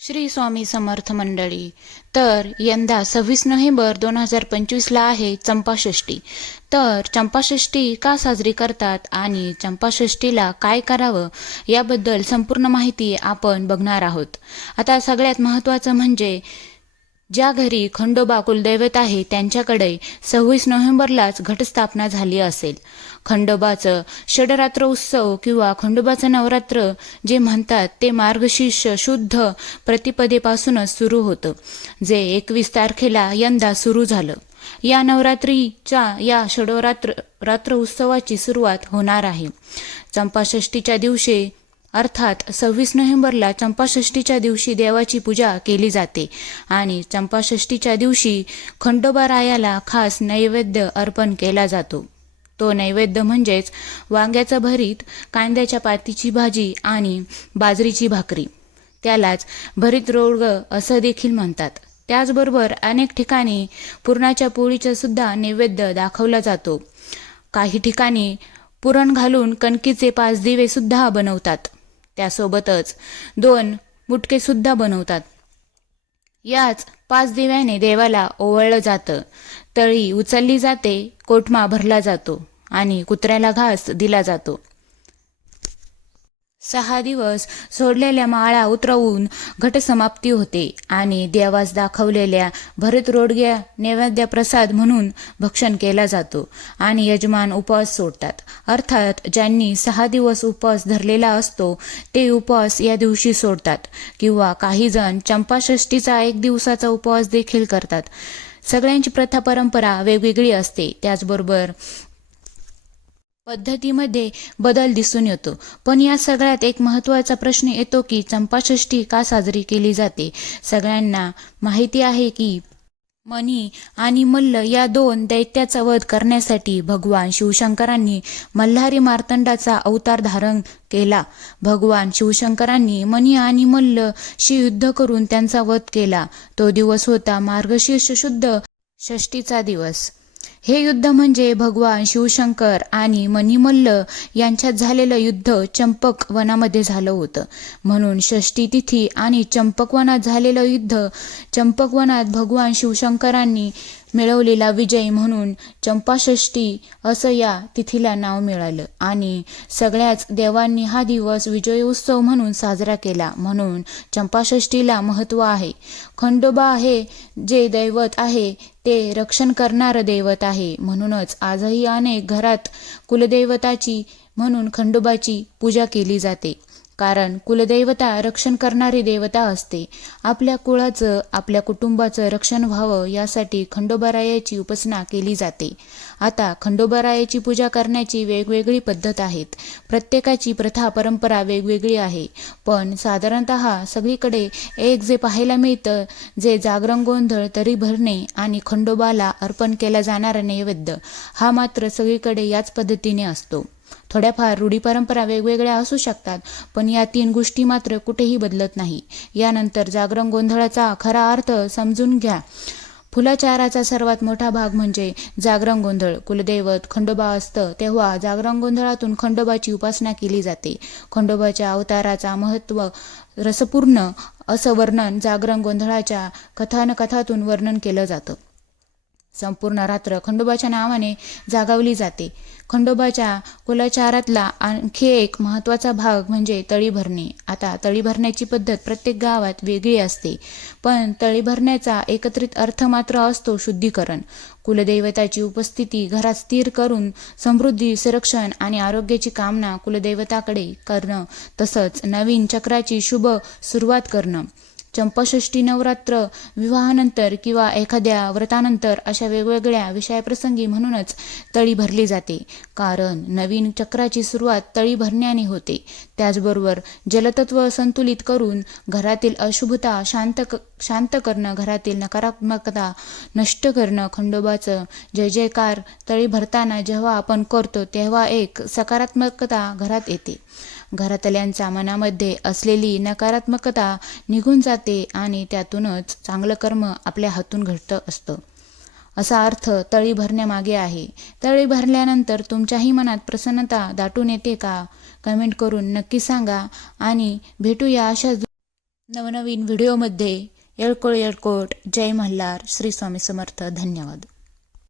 श्री स्वामी समर्थ मंडळी तर यंदा सव्वीस नोव्हेंबर दोन हजार पंचवीसला आहे चंपाषष्ठी. तर चंपाषष्ठी का साजरी करतात आणि चंपाषष्ठीला काय करावं याबद्दल संपूर्ण माहिती आपण बघणार आहोत. आता सगळ्यात महत्त्वाचं म्हणजे ज्या घरी खंडोबा कुलदैवत आहे त्यांच्याकडे सव्वीस नोव्हेंबरलाच घटस्थापना झाली असेल. खंडोबाचं षडरात्र उत्सव किंवा खंडोबाचं नवरात्र जे म्हणतात ते मार्गशीर्ष शुद्ध प्रतिपदेपासूनच सुरू होतं जे एकवीस तारखेला यंदा सुरू झालं. या नवरात्रीच्या या षडरात्र रात्र उत्सवाची सुरुवात होणार आहे. चंपाषष्टीच्या दिवशी अर्थात सव्वीस नोव्हेंबरला चंपाषष्टीच्या दिवशी देवाची पूजा केली जाते. आणि चंपाषष्टीच्या दिवशी खंडोबारायाला खास नैवेद्य अर्पण केला जातो. तो नैवेद्य म्हणजेच वांग्याचं भरीत कांद्याच्या पातीची भाजी आणि बाजरीची भाकरी. त्यालाच भरीत रोडग असं देखील म्हणतात. त्याचबरोबर अनेक ठिकाणी पुरणाच्या पोळीचा सुद्धा नैवेद्य दाखवला जातो. काही ठिकाणी पुरण घालून कणकीचे पाच दिवे सुद्धा बनवतात. त्यासोबतच दोन मुटकेसुद्धा बनवतात. याच पाच दिव्याने देवाला ओवळलं जातं. तळी उचलली जाते कोटमा भरला जातो आणि कुत्र्याला घास दिला जातो. सहा दिवस सोडलेल्या माळा उतरवून घटसमाप्ती होते आणि देवास दाखवलेल्या भरत रोडग्या नैवेद्य प्रसाद म्हणून भक्षण केला जातो आणि यजमान उपवास सोडतात. अर्थात ज्यांनी सहा दिवस उपवास धरलेला असतो ते उपवास या दिवशी सोडतात किंवा काही जण चंपाषष्टीचा एक दिवसाचा उपवास देखील करतात. सगळ्यांची प्रथा परंपरा वेगवेगळी असते. त्याचबरोबर पद्धतीमध्ये बदल दिसून येतो. पण या सगळ्यात एक महत्त्वाचा प्रश्न येतो की चंपाषष्ठी का साजरी केली जाते? सगळ्यांना माहिती आहे की मणी आणि मल्ल या दोन दैत्याचा वध करण्यासाठी भगवान शिवशंकरांनी मल्हारी मार्तंडाचा अवतार धारण केला. भगवान शिवशंकरांनी मणी आणि मल्लशी युद्ध करून त्यांचा वध केला. तो दिवस होता मार्गशीर्ष शुद्ध षष्टीचा दिवस. हे युद्ध म्हणजे भगवान शिवशंकर आणि मणिमल्ल यांच्यात झालेलं युद्ध चंपक वनामध्ये झालं होतं. म्हणून षष्टी तिथी आणि चंपकवनात झालेलं युद्ध चंपकवनात भगवान शिवशंकरांनी मिळवलेला विजय म्हणून चंपाषष्ठी असं या तिथीला नाव मिळालं. आणि सगळ्याच देवांनी हा दिवस विजयोत्सव म्हणून साजरा केला. म्हणून चंपाषष्ठीला महत्त्व आहे. खंडोबा हे जे दैवत आहे ते रक्षण करणारं दैवत आहे. म्हणूनच आजही अनेक घरात कुलदैवताची म्हणून खंडोबाची पूजा केली जाते. कारण कुलदैवता रक्षण करणारी देवता असते. आपल्या कुळाचं आपल्या कुटुंबाचं रक्षण व्हावं यासाठी खंडोबारायाची उपासना केली जाते. आता खंडोबारायाची पूजा करण्याची वेगवेगळी पद्धत आहेत. प्रत्येकाची प्रथा परंपरा वेगवेगळी आहे. पण साधारणत सगळीकडे एक जे पाहायला मिळतं जे जागरण गोंधळ तरी भरणे आणि खंडोबाला अर्पण केला जाणारा नैवेद्य हा मात्र सगळीकडे याच पद्धतीने असतो. थोड्याफार रूढी परंपरा वेगवेगळ्या असू शकतात पण या तीन गोष्टी मात्र कुठेही बदलत नाही. यानंतर जागरण गोंधळाचा खरा अर्थ समजून घ्या. फुलाचाराचा सर्वात मोठा भाग म्हणजे जागरण गोंधळ. कुलदैवत खंडोबा असतं तेव्हा जागरण गोंधळातून खंडोबाची उपासना केली जाते. खंडोबाच्या अवताराचा महत्त्व रसपूर्ण असं वर्णन जागरण गोंधळाच्या कथानकथातून वर्णन केलं जातं. संपूर्ण रात्र खंडोबाच्या नावाने जागावली जाते. खंडोबाच्या कुलाचारातला आणखी एक महत्त्वाचा भाग म्हणजे तळी भरणे आता तळी भरण्याची पद्धत प्रत्येक गावात वेगळी असते पण तळी भरण्याचा एकत्रित अर्थ मात्र असतो शुद्धीकरण. कुलदैवताची उपस्थिती घरात स्थिर करून समृद्धी संरक्षण आणि आरोग्याची कामना कुलदैवताकडे करणं तसंच नवीन चक्राची शुभ सुरुवात करणं. चंपाषष्टी नवरात्र विवाहानंतर किंवा एखाद्या व्रतानंतर अशा वेगवेगळ्या विषयाप्रसंगी म्हणूनच तळी भरली जाते. कारण नवीन चक्राची सुरुवात तळी भरण्याने होते. त्याचबरोबर जलतत्व संतुलित करून घरातील अशुभता शांत क शांत करणं घरातील नकारात्मकता नष्ट करणं खंडोबाचं जय जयकार तळी भरताना जेव्हा आपण करतो तेव्हा एक सकारात्मकता घरात येते. घरातल्यांच्या मनामध्ये असलेली नकारात्मकता निघून जाते आणि त्यातूनच चांगलं कर्म आपल्या हातून घडतं असतं. असा अर्थ तळी भरण्यामागे आहे. तळी भरल्यानंतर तुमच्याही मनात प्रसन्नता दाटून येते का? कमेंट करून नक्की सांगा आणि भेटूया अशा नवनवीन व्हिडिओमध्ये. येळकोळ येळकोट जय मल्हार. श्री स्वामी समर्थ. धन्यवाद.